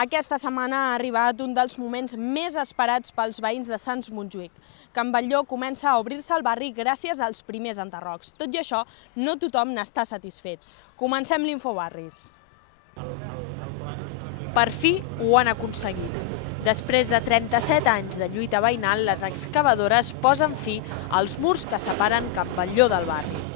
Aquesta setmana ha arribat un dels moments més esperats pels veïns de Sants Montjuïc. Can Batlló comença a obrir-se al barri gràcies als primers enderrocs. Tot i això, no tothom n'està satisfet. Comencem l'Infobarris. Per fi ho han aconseguit. Després de 37 anys de lluita veïnal, les excavadores posen fi als murs que separen Can Batlló del barri.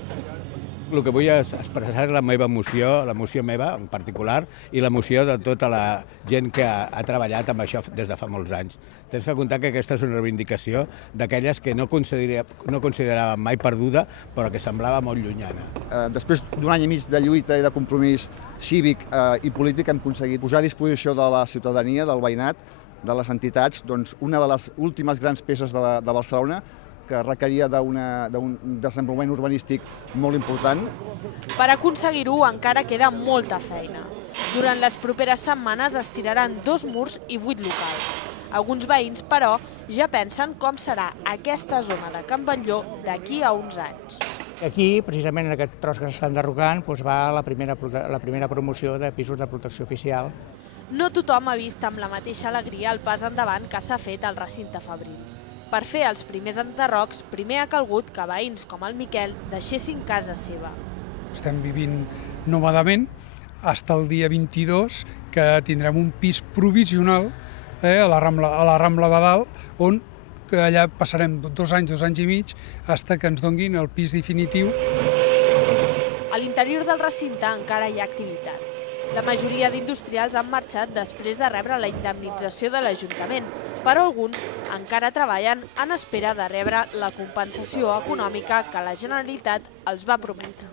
El que vull és expressar la meva emoció, l'emoció meva en particular, i l'emoció de tota la gent que ha treballat amb això des de fa molts anys. Tens que comptar que aquesta és una reivindicació d'aquelles que no consideràvem mai perduda, però que semblava molt llunyana. Després d'un any i mig de lluita i de compromís cívic i polític hem aconseguit posar a disposició de la ciutadania, del veïnat, de les entitats, una de les últimes grans peces de Barcelona, que requeria d'un desenvolupament urbanístic molt important. Per aconseguir-ho encara queda molta feina. Durant les properes setmanes es tiraran 2 murs i 8 locals. Alguns veïns, però, ja pensen com serà aquesta zona de Can Batlló d'aquí a uns anys. Aquí, precisament en aquest tros que s'està enderrocant, va la primera promoció de pisos de protecció oficial. No tothom ha vist amb la mateixa alegria el pas endavant que s'ha fet al recinte fabril. Per fer els primers enderrocs, primer ha calgut que veïns com el Miquel deixessin casa seva. Estem vivint nòmadament fins al dia 22, que tindrem un pis provisional a la Rambla Badal, on allà passarem 2 anys i mig, fins que ens donguin el pis definitiu. A l'interior del recinte encara hi ha activitat. La majoria d'industrials han marxat després de rebre la indemnització de l'Ajuntament, però alguns encara treballen en espera de rebre la compensació econòmica que la Generalitat els va prometre.